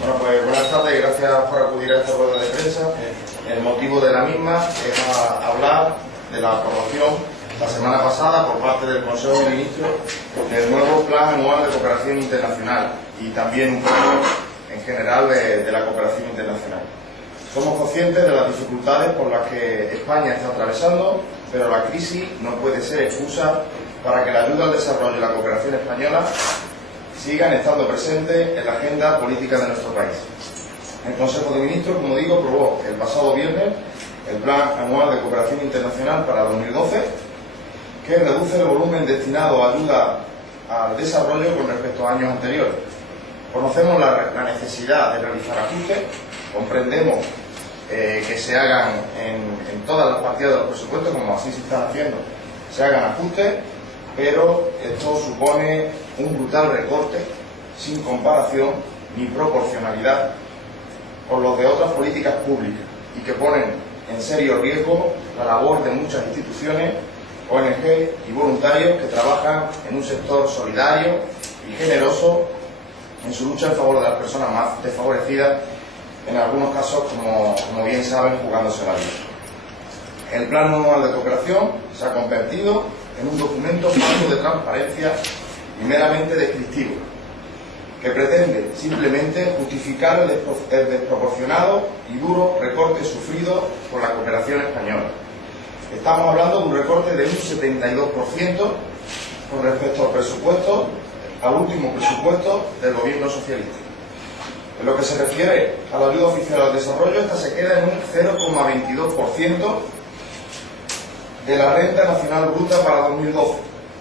Bueno, pues buenas tardes y gracias por acudir a esta rueda de prensa. El motivo de la misma es hablar de la aprobación la semana pasada por parte del Consejo de Ministros del nuevo Plan Anual de Cooperación Internacional y también un poco en general de la cooperación internacional. Somos conscientes de las dificultades por las que España está atravesando, pero la crisis no puede ser excusa para que la ayuda al desarrollo y la cooperación española sigan estando presentes en la agenda política de nuestro país. El Consejo de Ministros, como digo, aprobó el pasado viernes el Plan Anual de Cooperación Internacional para 2012, que reduce el volumen destinado a ayuda al desarrollo con respecto a años anteriores. Conocemos la necesidad de realizar ajustes, comprendemos que se hagan en todas las partidas de los presupuestos, como así se están haciendo, se hagan ajustes, pero esto supone un brutal recorte sin comparación ni proporcionalidad con los de otras políticas públicas y que ponen en serio riesgo la labor de muchas instituciones, ONG y voluntarios que trabajan en un sector solidario y generoso en su lucha en favor de las personas más desfavorecidas, en algunos casos, como bien saben, jugándose la vida. El Plan Anual de Cooperación se ha convertido en un documento falto de transparencia y meramente descriptivo, que pretende simplemente justificar el desproporcionado y duro recorte sufrido por la cooperación española. Estamos hablando de un recorte de un 72% con respecto al último presupuesto del gobierno socialista. En lo que se refiere a la ayuda oficial al desarrollo, esta se queda en un 0,22% de la renta nacional bruta para 2012,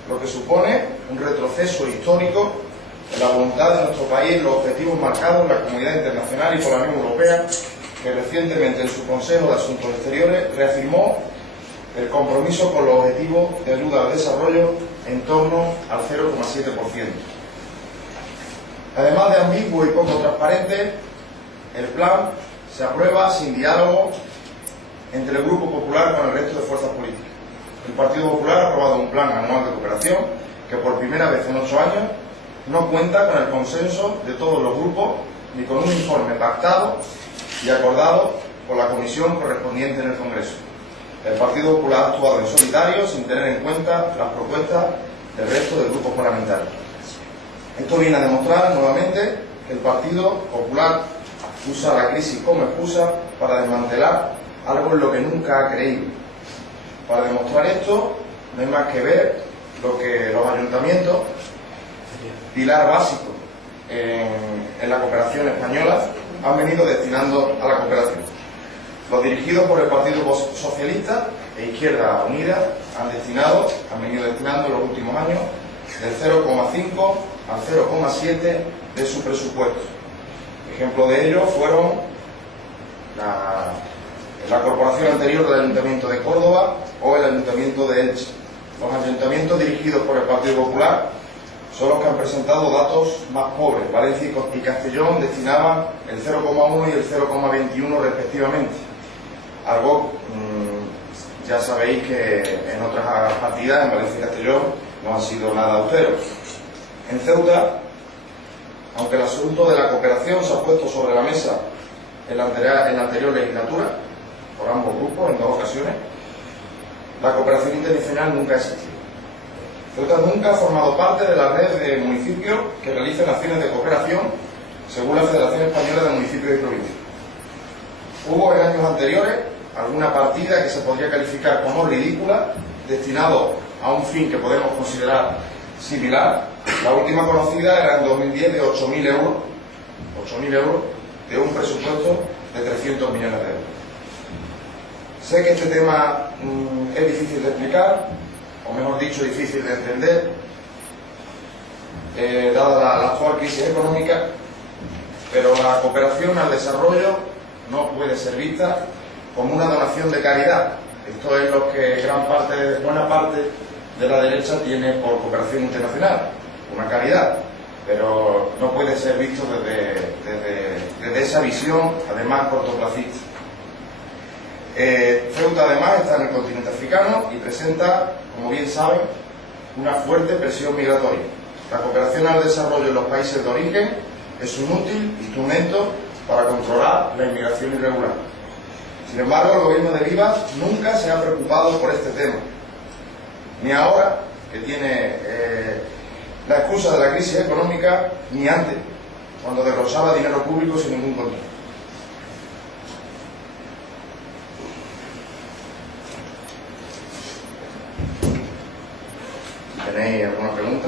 lo que supone un retroceso histórico en la voluntad de nuestro país en los objetivos marcados en la comunidad internacional y por la Unión Europea, que recientemente en su Consejo de Asuntos Exteriores reafirmó el compromiso con los objetivos de ayuda al desarrollo en torno al 0,7%. Además de ambiguo y poco transparente, el plan se aprueba sin diálogo entre el Grupo Popular con el resto de fuerzas políticas. El Partido Popular ha aprobado un plan anual de cooperación que por primera vez en 8 años no cuenta con el consenso de todos los grupos ni con un informe pactado y acordado por la comisión correspondiente en el Congreso. El Partido Popular ha actuado en solitario sin tener en cuenta las propuestas del resto de grupos parlamentarios. Esto viene a demostrar nuevamente que el Partido Popular usa la crisis como excusa para desmantelar algo en lo que nunca ha creído. Para demostrar esto, no hay más que ver lo que los ayuntamientos, pilar básico en la cooperación española, han venido destinando a la cooperación. Los dirigidos por el Partido Socialista e Izquierda Unida han venido destinando en los últimos años del 0,5 al 0,7 de su presupuesto. Ejemplo de ello fueron la corporación anterior del Ayuntamiento de Córdoba o el Ayuntamiento de Elche. Los ayuntamientos dirigidos por el Partido Popular son los que han presentado datos más pobres. Valencia y Castellón destinaban el 0,1 y el 0,21 respectivamente. Algo, ya sabéis que en otras partidas, en Valencia y Castellón, no han sido nada austeros. En Ceuta, aunque el asunto de la cooperación se ha puesto sobre la mesa en la anterior legislatura, por ambos grupos, en 2 ocasiones, la cooperación internacional nunca ha existido. Ceuta nunca ha formado parte de la red de municipios que realizan acciones de cooperación según la Federación Española de Municipios y Provincias. Hubo en años anteriores alguna partida que se podría calificar como ridícula, destinado a un fin que podemos considerar similar. La última conocida era en 2010 de 8.000 euros de un presupuesto de 300 millones de euros. Sé que este tema es difícil de explicar, o mejor dicho, difícil de entender, dada la actual crisis económica, pero la cooperación al desarrollo no puede ser vista como una donación de caridad. Esto es lo que buena parte de la derecha tiene por cooperación internacional, una caridad, pero no puede ser visto desde esa visión, además cortoplacista. Ceuta además está en el continente africano y presenta, como bien saben, una fuerte presión migratoria. La cooperación al desarrollo en los países de origen es un útil instrumento para controlar la inmigración irregular. Sin embargo, el gobierno de Rivas nunca se ha preocupado por este tema, ni ahora, que tiene la excusa de la crisis económica, ni antes, cuando derrochaba dinero público sin ningún control. ¿Tenéis alguna pregunta?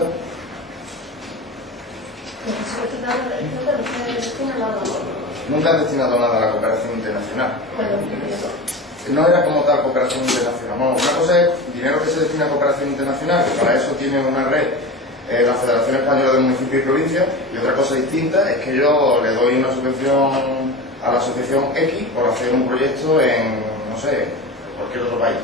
Nunca han destinado nada a la cooperación internacional. No era como tal cooperación internacional. No, una cosa es dinero que se destina a cooperación internacional, que para eso tiene una red la Federación Española de Municipios y Provincias, y otra cosa distinta es que yo le doy una subvención a la asociación X por hacer un proyecto en, no sé, cualquier otro país.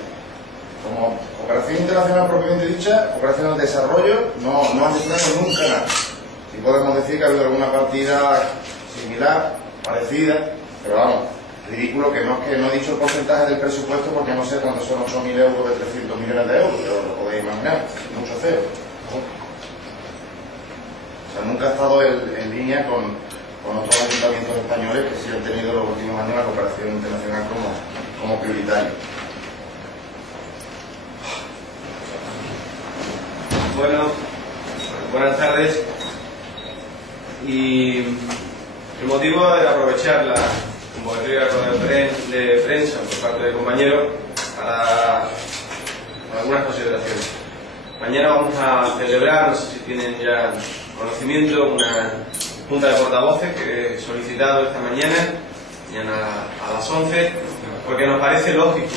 Como cooperación internacional propiamente dicha, cooperación al desarrollo, no han destinado nunca nada. Si podemos decir que ha habido alguna partida similar, parecida, pero vamos, ridículo que no he dicho el porcentaje del presupuesto porque no sé cuántos son 8.000 euros de 300 millones de euros, pero lo podéis imaginar, mucho cero. O sea, nunca ha estado en línea con otros ayuntamientos españoles que sí han tenido en los últimos años la cooperación internacional como prioritaria. Bueno, buenas tardes. Y el motivo es aprovechar la convocatoria de prensa por parte del compañero para algunas consideraciones. Mañana vamos a celebrar, no sé si tienen ya conocimiento, una junta de portavoces que he solicitado esta mañana a las 11, porque nos parece lógico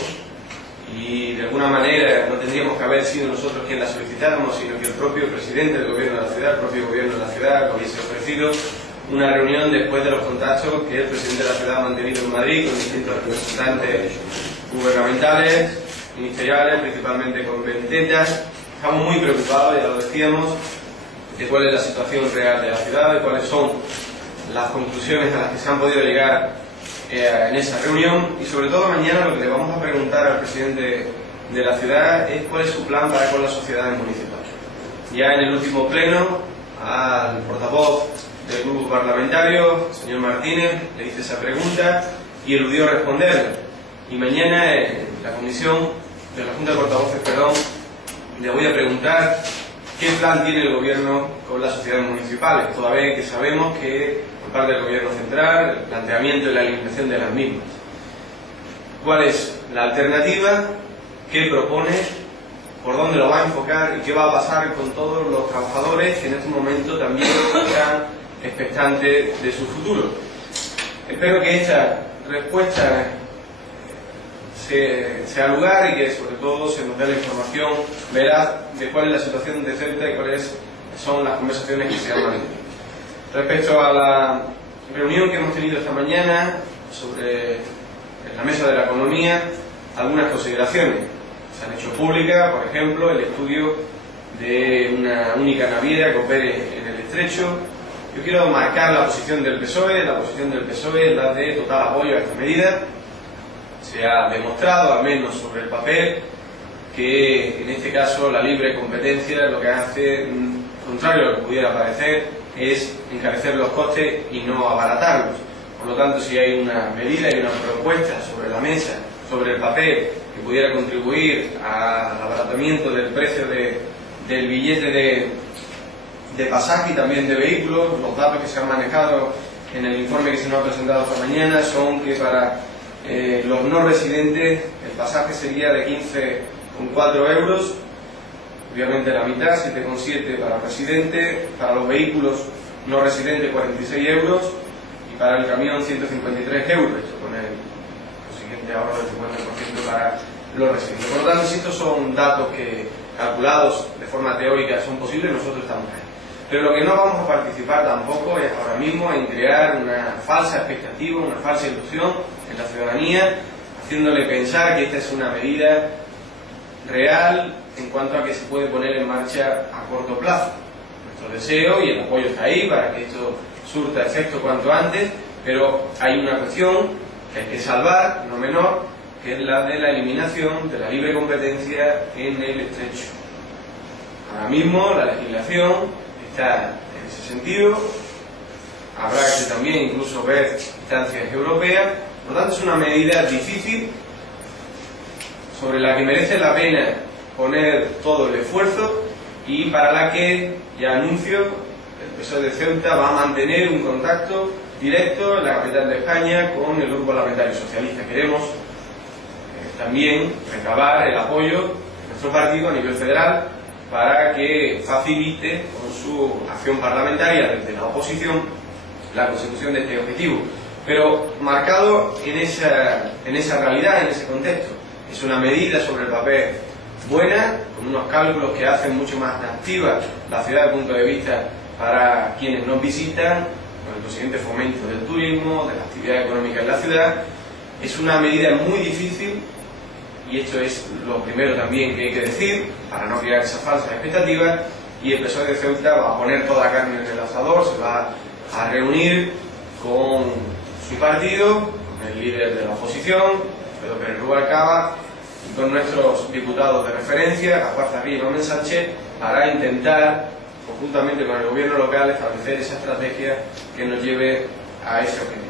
y de alguna manera no tendríamos que haber sido nosotros quien la solicitáramos, sino que el propio presidente del gobierno de la ciudad, el propio gobierno de la ciudad, hubiese ofrecido una reunión después de los contactos que el presidente de la ciudad ha mantenido en Madrid con distintos representantes gubernamentales, ministeriales, principalmente con Benitetas. Estamos muy preocupados, ya lo decíamos, de cuál es la situación real de la ciudad, de cuáles son las conclusiones a las que se han podido llegar en esa reunión, y sobre todo mañana lo que le vamos a preguntar al presidente de la ciudad es cuál es su plan para con las sociedades municipales. Ya en el último pleno, al portavoz del grupo parlamentario, el señor Martínez, le hice esa pregunta y eludió responderla. Y mañana en la comisión de la Junta de Portavoces, le voy a preguntar qué plan tiene el gobierno con las sociedades municipales, toda vez que sabemos que por parte del gobierno central el planteamiento y la eliminación de las mismas. ¿Cuál es la alternativa? ¿Qué propone? ¿Por dónde lo va a enfocar? ¿Y qué va a pasar con todos los trabajadores que en este momento también están expectantes de su futuro? Espero que esta respuesta sea lugar y que sobre todo se nos dé la información veraz de cuál es la situación de Ceuta y cuáles son las conversaciones que se han mantenido. Respecto a la reunión que hemos tenido esta mañana sobre la mesa de la economía, algunas consideraciones. Se han hecho públicas, por ejemplo, el estudio de una única naviera que opere en el estrecho. Yo quiero marcar la posición del PSOE. La posición del PSOE es la de total apoyo a esta medida. Se ha demostrado, al menos sobre el papel, que en este caso la libre competencia lo que hace, contrario a lo que pudiera parecer, es encarecer los costes y no abaratarlos. Por lo tanto, si hay una medida y una propuesta sobre la mesa, sobre el papel, que pudiera contribuir al abaratamiento del precio del billete de pasaje y también de vehículos, los datos que se han manejado en el informe que se nos ha presentado esta mañana son que para los no residentes el pasaje sería de 15,4 euros, obviamente la mitad, 7,7 para residentes, para los vehículos no residentes 46 euros y para el camión 153 euros, esto con el consiguiente ahorro del 50% para los residentes. Por lo tanto, si estos son datos que calculados de forma teórica son posibles, nosotros estamos ahí. Pero lo que no vamos a participar tampoco es ahora mismo en crear una falsa expectativa, una falsa ilusión en la ciudadanía, haciéndole pensar que esta es una medida real en cuanto a que se puede poner en marcha a corto plazo. Nuestro deseo y el apoyo está ahí para que esto surta efecto cuanto antes, pero hay una cuestión que hay que salvar, no menor, que es la de la eliminación de la libre competencia en el estrecho. Ahora mismo la legislación está en ese sentido habrá que también incluso ver instancias europeas. Por lo tanto, es una medida difícil sobre la que merece la pena poner todo el esfuerzo y para la que, ya anuncio, el PSOE de Ceuta va a mantener un contacto directo en la capital de España con el Grupo Parlamentario Socialista. Queremos también recabar el apoyo de nuestro partido a nivel federal para que facilite con su acción parlamentaria desde la oposición la consecución de este objetivo, pero marcado en esa realidad, en ese contexto. Es una medida sobre el papel buena, con unos cálculos que hacen mucho más atractiva la ciudad desde el punto de vista para quienes nos visitan, con el consiguiente fomento del turismo, de la actividad económica en la ciudad. Es una medida muy difícil, y esto es lo primero también que hay que decir, para no crear esas falsas expectativas, y el PSOE de Ceuta va a poner toda la carne en el asador, se va a reunir con su partido, con el líder de la oposición, Pedro Pérez Rubalcaba, y con nuestros diputados de referencia, Gaspar Zarrillo y Manuel Sánchez, para intentar, conjuntamente con el gobierno local, establecer esa estrategia que nos lleve a ese objetivo.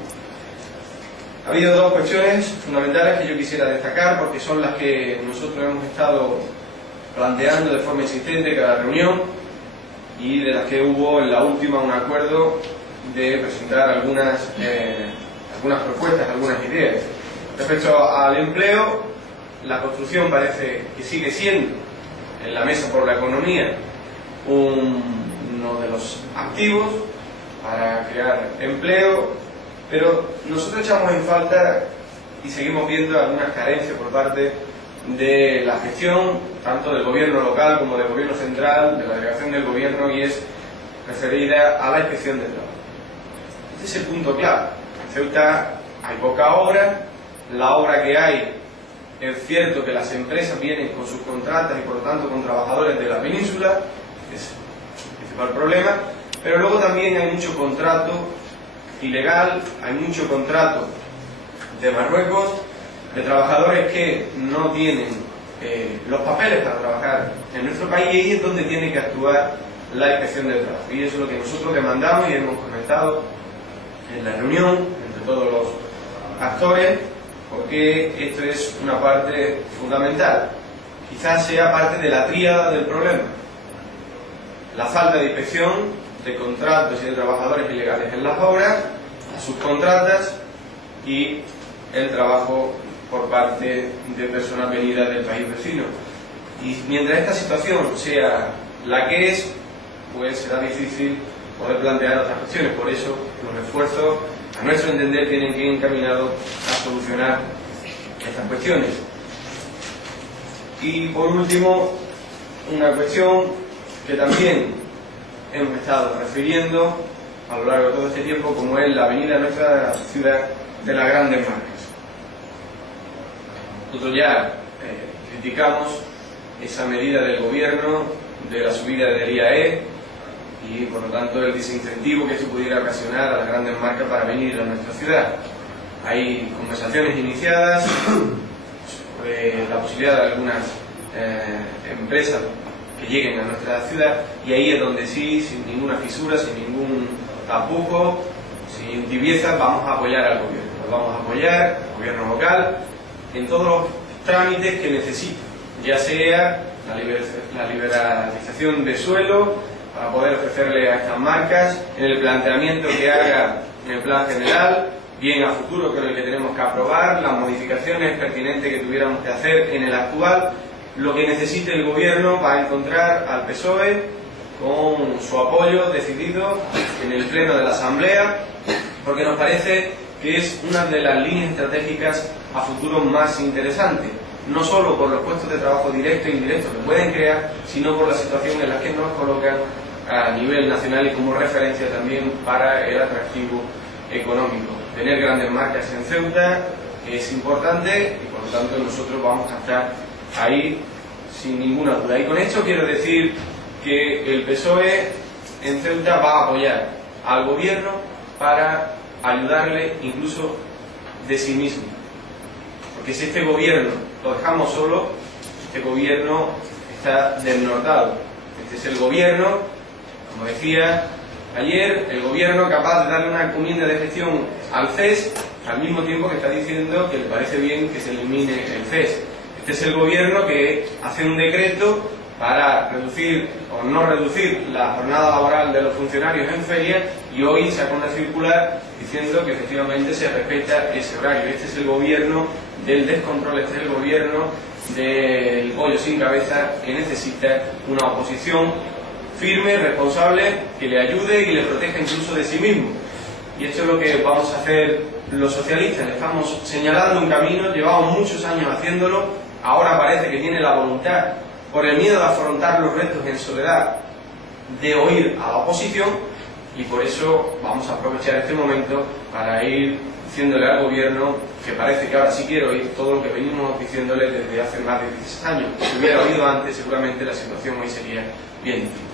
Ha habido dos cuestiones fundamentales que yo quisiera destacar porque son las que nosotros hemos estado planteando de forma insistente en cada reunión y de las que hubo en la última un acuerdo de presentar algunas propuestas, algunas ideas. Respecto al empleo, la construcción parece que sigue siendo en la mesa por la economía uno de los activos para crear empleo, pero nosotros echamos en falta y seguimos viendo algunas carencias por parte de la gestión, tanto del gobierno local como del gobierno central, de la delegación del gobierno, y es referida a la inspección de trabajo. Este es el punto clave. En Ceuta hay poca obra, la obra que hay es cierto que las empresas vienen con sus contratas y por lo tanto con trabajadores de la península, es el principal problema, pero luego también hay mucho contrato ilegal, hay mucho contrato de Marruecos, de trabajadores que no tienen los papeles para trabajar en nuestro país, y ahí es donde tiene que actuar la inspección del trabajo. Y eso es lo que nosotros demandamos y hemos comentado en la reunión entre todos los actores, porque esto es una parte fundamental. Quizás sea parte de la tríada del problema: la falta de inspección de contratos y de trabajadores ilegales en las obras, las subcontratas y el trabajo por parte de personas venidas del país vecino. Y mientras esta situación sea la que es, pues será difícil poder plantear otras cuestiones. Por eso los esfuerzos, a nuestro entender, tienen que ir encaminados a solucionar estas cuestiones. Y por último, una cuestión que también hemos estado refiriendo a lo largo de todo este tiempo, como es la avenida de nuestra ciudad de las Grandes Marcas. Nosotros ya criticamos esa medida del gobierno de la subida del IAE y por lo tanto el desincentivo que esto pudiera ocasionar a las grandes marcas para venir a nuestra ciudad. Hay conversaciones iniciadas sobre la posibilidad de algunas empresas que lleguen a nuestra ciudad, y ahí es donde sí, sin ninguna fisura, sin ningún tapujo, sin tibiezas, vamos a apoyar al gobierno. Vamos a apoyar al gobierno local en todos los trámites que necesite, ya sea la liberalización de suelo para poder ofrecerle a estas marcas, en el planteamiento que haga en el plan general, bien a futuro, que es el que tenemos que aprobar, las modificaciones pertinentes que tuviéramos que hacer en el actual, lo que necesite el gobierno va a encontrar al PSOE con su apoyo decidido en el pleno de la Asamblea, porque nos parece que es una de las líneas estratégicas a futuro más interesantes, no solo por los puestos de trabajo directos e indirectos que pueden crear, sino por la situación en la que nos colocan a nivel nacional y como referencia también para el atractivo económico. Tener grandes marcas en Ceuta es importante y por lo tanto nosotros vamos a estar ahí sin ninguna duda. Y con esto quiero decir que el PSOE en Ceuta va a apoyar al gobierno para ayudarle incluso de sí mismo. Porque si este gobierno lo dejamos solo, este gobierno está desnortado. Este es el gobierno, como decía Ayer el gobierno capaz de darle una encomienda de gestión al CES, al mismo tiempo que está diciendo que le parece bien que se elimine el CES. Este es el gobierno que hace un decreto para reducir o no reducir la jornada laboral de los funcionarios en feria, y hoy saca una circular diciendo que efectivamente se respeta ese horario. Este es el gobierno del descontrol, este es el gobierno del pollo sin cabeza, que necesita una oposición firme, responsable, que le ayude y le proteja incluso de sí mismo. Y esto es lo que vamos a hacer los socialistas. Le estamos señalando un camino, llevamos muchos años haciéndolo, ahora parece que tiene la voluntad, por el miedo de afrontar los retos en soledad, de oír a la oposición, y por eso vamos a aprovechar este momento para ir diciéndole al gobierno que parece que ahora sí quiere oír todo lo que venimos diciéndole desde hace más de 16 años. Si hubiera oído antes, seguramente la situación hoy sería bien distinta.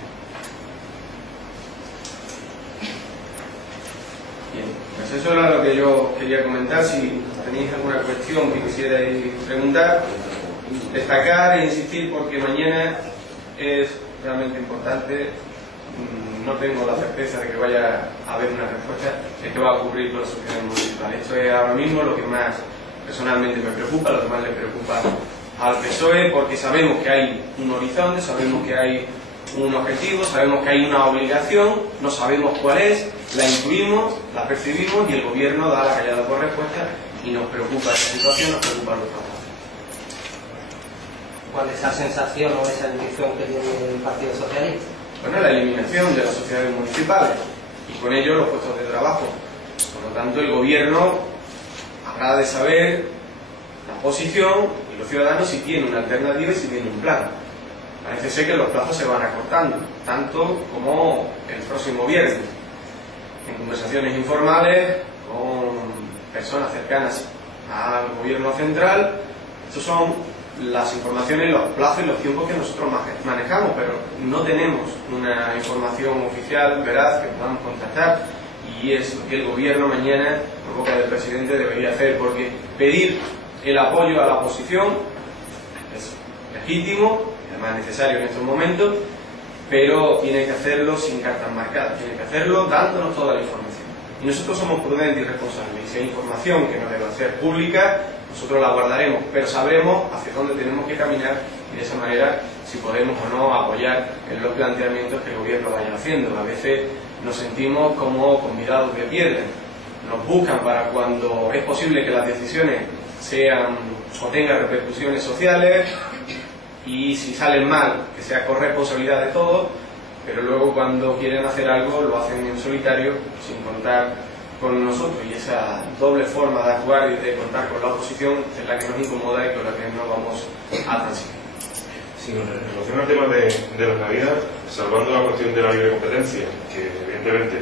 Bien, pues eso era lo que yo quería comentar. Si tenéis alguna cuestión que quisierais preguntar, destacar e insistir, porque mañana es realmente importante. No tengo la certeza de que vaya a haber una respuesta de qué va a ocurrir con las sociedades municipales. Esto es ahora mismo lo que más personalmente me preocupa, lo que más le preocupa al PSOE, porque sabemos que hay un horizonte, sabemos que hay un objetivo, sabemos que hay una obligación, no sabemos cuál es, la intuimos, la percibimos, y el gobierno da la callada por respuesta, y nos preocupa esta situación, nos preocupa los trabajos. ¿Cuál es esa sensación o esa intuición que tiene el Partido Socialista? Bueno, la eliminación de las sociedades municipales y con ello los puestos de trabajo. Por lo tanto, el gobierno habrá de saber, la oposición y los ciudadanos, si tiene una alternativa y si tiene un plan. Parece ser que los plazos se van acortando, tanto como el próximo viernes, en conversaciones informales con personas cercanas al gobierno central. Estos son las informaciones, los plazos y los tiempos que nosotros manejamos, pero no tenemos una información oficial, veraz, que podamos contactar, y es lo que el gobierno mañana, por boca del presidente, debería hacer, porque pedir el apoyo a la oposición es legítimo, además necesario en estos momentos, pero tiene que hacerlo sin cartas marcadas, tiene que hacerlo dándonos toda la información. Y nosotros somos prudentes y responsables, y si hay información que no debe ser pública, nosotros la guardaremos, pero sabremos hacia dónde tenemos que caminar, y de esa manera si podemos o no apoyar en los planteamientos que el gobierno vaya haciendo. A veces nos sentimos como convidados de piedra, nos buscan para cuando es posible que las decisiones sean o tengan repercusiones sociales, y si salen mal, que sea corresponsabilidad de todos, pero luego cuando quieren hacer algo lo hacen en solitario, sin contar con nosotros, y esa doble forma de actuar y de contar con la oposición es la que nos incomoda y con la que no vamos a transigir. Sí, en relación al tema de las Navidades, salvando la cuestión de la libre competencia, que evidentemente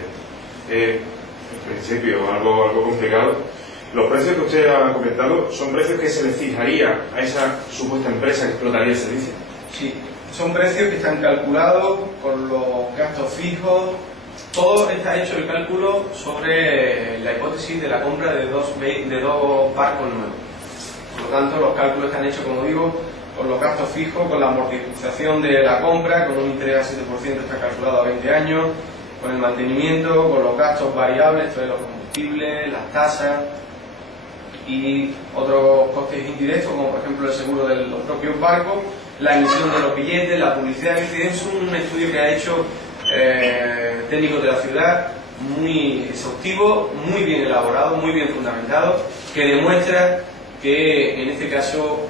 es en principio algo complicado, los precios que usted ha comentado son precios que se les fijaría a esa supuesta empresa que explotaría el servicio. Sí, son precios que están calculados con los gastos fijos. Todo está hecho el cálculo sobre la hipótesis de la compra de dos barcos nuevos. Por lo tanto, los cálculos están hechos, como digo, con los gastos fijos, con la amortización de la compra, con un interés a 7% está calculado a 20 años, con el mantenimiento, con los gastos variables, esto de los combustibles, las tasas y otros costes indirectos, como por ejemplo el seguro de los propios barcos, la emisión de los billetes, la publicidad. Es un estudio que ha hecho técnicos de la ciudad, muy exhaustivo, muy bien elaborado, muy bien fundamentado, que demuestra que en este caso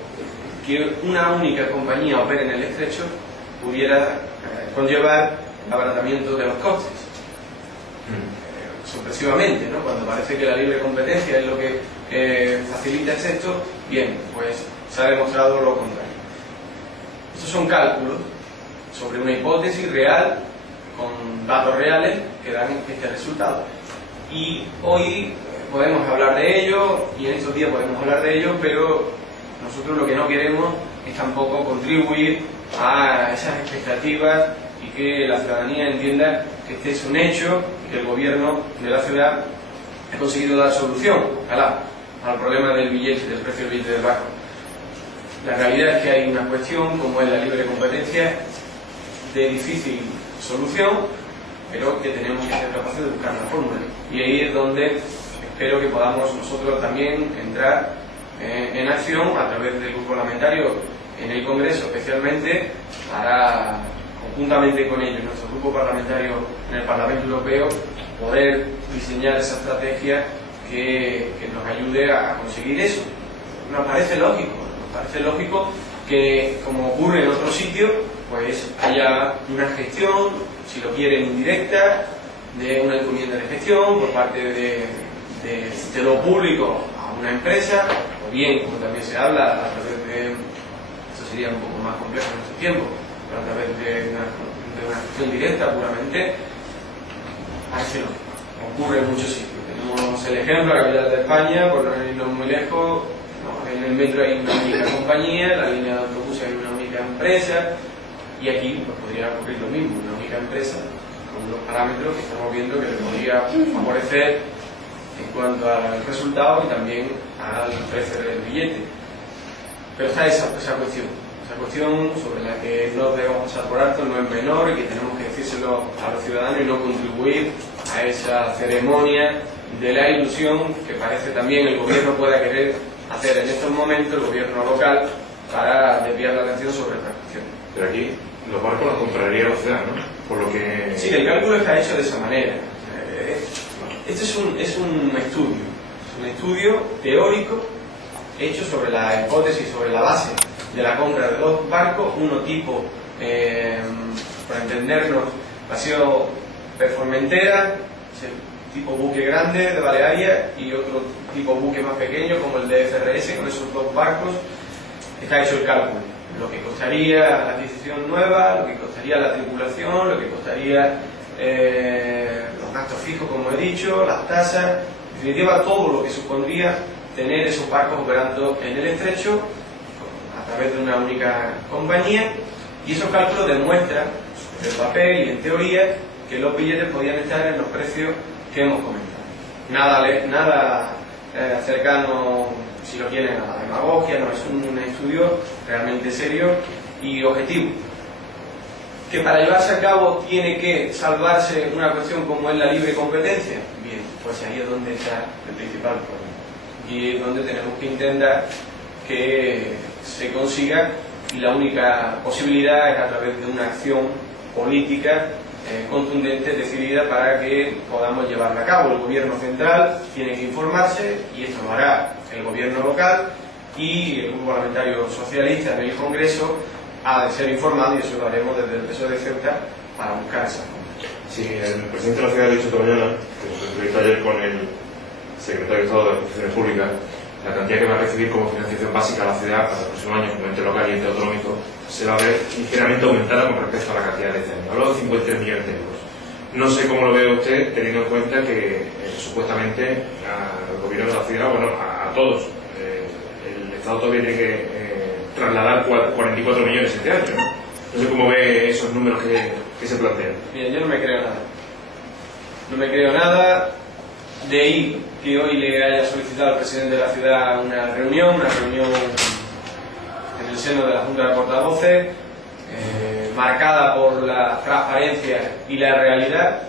que una única compañía opere en el estrecho pudiera conllevar el abaratamiento de los costes. Sorpresivamente, ¿no? Cuando parece que la libre competencia es lo que facilita esto, bien, pues se ha demostrado lo contrario. Estos son cálculos sobre una hipótesis real, con datos reales que dan este resultado. Y hoy podemos hablar de ello, y en estos días podemos hablar de ello, pero nosotros lo que no queremos es tampoco contribuir a esas expectativas y que la ciudadanía entienda que este es un hecho y que el gobierno de la ciudad ha conseguido dar solución, ojalá, al problema del billete, del precio del billete del barco. La realidad es que hay una cuestión, como es la libre competencia, de difícil solución, pero que tenemos que ser capaces de buscar la fórmula. Y ahí es donde espero que podamos nosotros también entrar en acción a través del grupo parlamentario en el Congreso, especialmente para, conjuntamente con ellos, nuestro grupo parlamentario en el Parlamento Europeo, poder diseñar esa estrategia que nos ayude a conseguir eso. Nos parece lógico que, como ocurre en otros sitios, pues haya una gestión, si lo quieren indirecta, de una encomienda de gestión por parte de lo público a una empresa, o bien, como también se habla, a través de, esto sería un poco más complejo en este tiempo, pero a través de una gestión directa puramente, parece lógico. Ocurre en muchos sitios. Tenemos el ejemplo, la capital de España, por no irnos muy lejos, en el metro hay una única compañía, en la línea de autobuses hay una única empresa, y aquí pues, podría ocurrir lo mismo, una única empresa con unos parámetros que estamos viendo que le podría favorecer en cuanto al resultado y también al precio del billete. Pero está esa cuestión sobre la que no debemos pasar por alto, no es menor, y que tenemos que decírselo a los ciudadanos y no contribuir a esa ceremonia de la ilusión que parece también el gobierno pueda querer hacer en estos momentos, el gobierno local, para desviar la atención sobre esta cuestión. Pero aquí los barcos los compraría la ciudad, ¿no? Por lo que... Sí, el cálculo está hecho de esa manera. Este es un estudio teórico hecho sobre la hipótesis, sobre la base de la compra de dos barcos, uno tipo, para entendernos, paseo Formentera, tipo buque grande de Balearia, y otro tipo buque más pequeño como el de FRS. Con esos dos barcos está hecho el cálculo, lo que costaría la adquisición nueva, lo que costaría la tripulación, lo que costaría los gastos fijos, como he dicho, las tasas, en definitiva todo lo que supondría tener esos barcos operando en el estrecho a través de una única compañía. Y esos cálculos demuestran en papel y en teoría que los billetes podían estar en los precios que hemos comentado. Nada cercano, si lo quieren, a la demagogia, no, es un estudio realmente serio y objetivo. Que para llevarse a cabo tiene que salvarse una cuestión como es la libre competencia. Bien, pues ahí es donde está el principal problema. Y es donde tenemos que intentar que se consiga, y la única posibilidad es a través de una acción política contundente, decidida, para que podamos llevarla a cabo. El gobierno central tiene que informarse, y esto lo hará el gobierno local, y el grupo parlamentario socialista en el Congreso ha de ser informado, y eso lo haremos desde el PSOE de Ceuta para buscar esa forma. Sí, el presidente de la ciudad ha dicho esta mañana, que nos entrevistó ayer con el secretario de Estado de las Funciones Públicas, la cantidad que va a recibir como financiación básica a la ciudad para el próximo año, como ente local y ente autonómico, se va a ver ligeramente aumentada con respecto a la cantidad de este año. Hablo de 53 millones de euros. No sé cómo lo ve usted, teniendo en cuenta que supuestamente al gobierno de la ciudad, bueno, a todos, el Estado todavía tiene que trasladar 44 millones este año, ¿no? No sé cómo ve esos números que se plantean. Bien, yo no me creo nada. No me creo nada. De ahí que hoy le haya solicitado al presidente de la ciudad una reunión en el seno de la Junta de Portavoces, marcada por la transparencia y la realidad,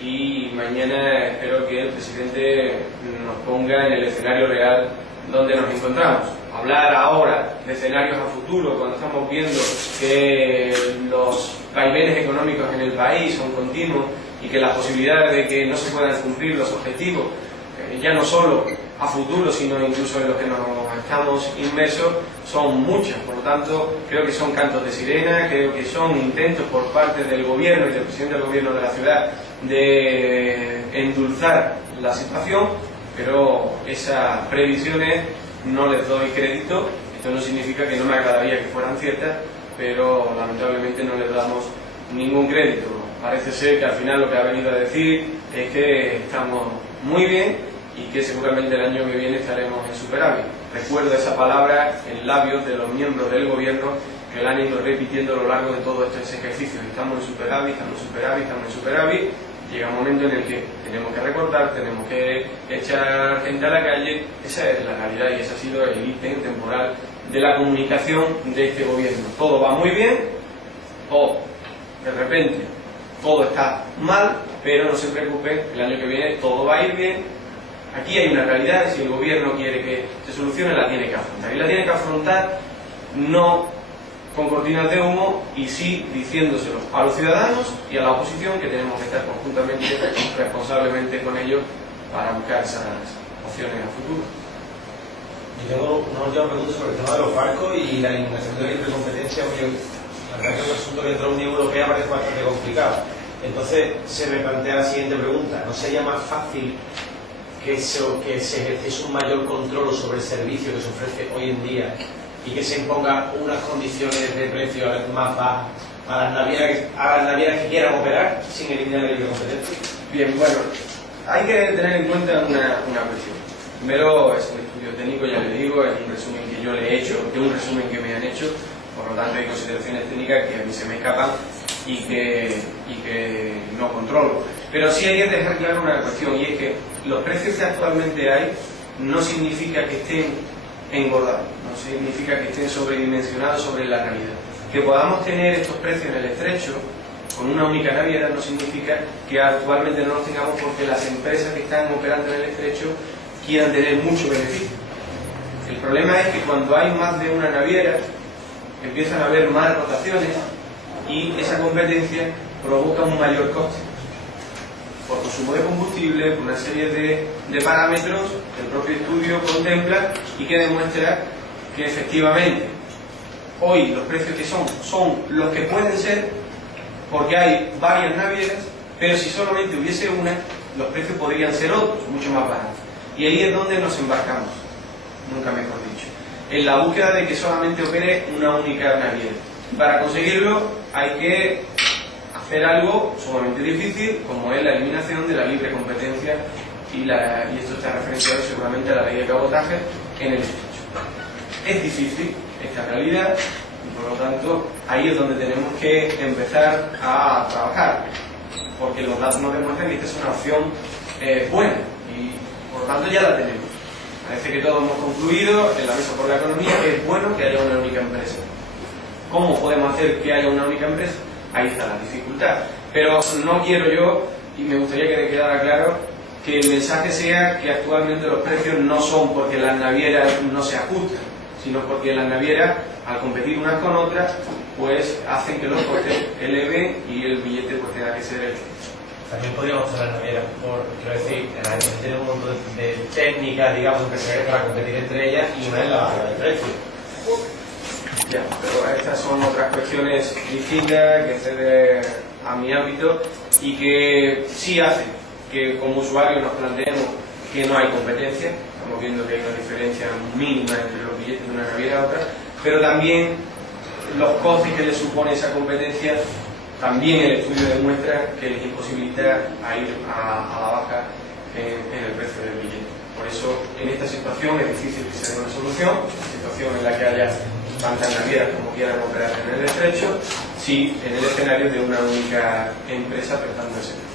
y mañana espero que el presidente nos ponga en el escenario real donde nos encontramos. Hablar ahora de escenarios a futuro, cuando estamos viendo que los vaivenes económicos en el país son continuos y que las posibilidades de que no se puedan cumplir los objetivos, ya no solo a futuro, sino incluso en los que nos estamos inmersos, son muchas. Por lo tanto, creo que son cantos de sirena, creo que son intentos por parte del gobierno y del presidente del gobierno de la ciudad de endulzar la situación, pero esas previsiones no les doy crédito. Esto no significa que no me agradaría que fueran ciertas, pero lamentablemente no les damos ningún crédito. Parece ser que al final lo que ha venido a decir es que estamos muy bien y que seguramente el año que viene estaremos en superávit. Recuerdo esa palabra en labios de los miembros del gobierno que la han ido repitiendo a lo largo de todo este ejercicio. Estamos en superávit, estamos en superávit, estamos en superávit. Llega un momento en el que tenemos que recortar, tenemos que echar gente a la calle. Esa es la realidad y ese ha sido el ítem temporal de la comunicación de este gobierno. Todo va muy bien, o de repente todo está mal, pero no se preocupen, el año que viene todo va a ir bien. Aquí hay una realidad, y si el gobierno quiere que se solucione, la tiene que afrontar. Y la tiene que afrontar no con cortinas de humo, y sí diciéndoselo a los ciudadanos y a la oposición, que tenemos que estar conjuntamente, responsablemente con ellos para buscar esas opciones a futuro. Yo tengo una última pregunta sobre el tema de los barcos y la eliminación de la libre competencia, porque la verdad que es un asunto que dentro de la Unión Europea parece bastante complicado. Entonces se me plantea la siguiente pregunta: ¿no sería más fácil que se ejerciese un mayor control sobre el servicio que se ofrece hoy en día y que se impongan unas condiciones de precio más bajas a las navieras que quieran operar sin eliminar la libre competencia? Bien, bueno, hay que tener en cuenta una cuestión. Primero, es un estudio técnico, ya le digo, es un resumen que yo le he hecho, es un resumen que me han hecho, por lo tanto hay consideraciones técnicas que a mí se me escapan y que no controlo. Pero sí hay que dejar claro una cuestión, y es que los precios que actualmente hay no significa que estén engordados, no significa que estén sobredimensionados sobre la realidad. Que podamos tener estos precios en el estrecho con una única naviera no significa que actualmente no los tengamos porque las empresas que están operando en el estrecho quieran tener mucho beneficio. El problema es que cuando hay más de una naviera empiezan a haber más rotaciones y esa competencia provoca un mayor coste por consumo de combustible, por una serie de parámetros que el propio estudio contempla y que demuestra que efectivamente hoy los precios que son los que pueden ser porque hay varias navieras, pero si solamente hubiese una, los precios podrían ser otros, mucho más baratos. Y ahí es donde nos embarcamos, nunca mejor dicho, en la búsqueda de que solamente opere una única naviera. Para conseguirlo hay que hacer algo sumamente difícil, como es la eliminación de la libre competencia, y esto está referenciado seguramente a la ley de cabotaje en el estrecho. Es difícil esta realidad, y por lo tanto ahí es donde tenemos que empezar a trabajar, porque los datos nos demuestran que esta es una opción buena, y por lo tanto ya la tenemos. Parece que todos hemos concluido en la Mesa por la Economía que es bueno que haya una única empresa. ¿Cómo podemos hacer que haya una única empresa? Ahí está la dificultad. Pero no quiero yo, y me gustaría que quedara claro, que el mensaje sea que actualmente los precios no son porque las navieras no se ajustan, sino porque las navieras, al competir unas con otras, pues hacen que los costes eleven y el billete pues tenga que ser el... También podríamos usar las navieras, quiero decir, en la que tienen un montón de técnicas, digamos, empresariales para competir entre ellas, y una es la bajada de precio. Ya, pero estas son otras cuestiones distintas que exceden a mi ámbito y que sí hacen que como usuarios nos planteemos que no hay competencia. Estamos viendo que hay una diferencia mínima entre los billetes de una naviera a otra, pero también los costes que le supone esa competencia, también el estudio demuestra que les imposibilita ir a la baja en el precio del billete. Por eso, en esta situación es difícil que se dé una solución, una situación en la que haya tantas navieras como quieran operar en el estrecho, sí en el escenario de una única empresa prestando ese servicio.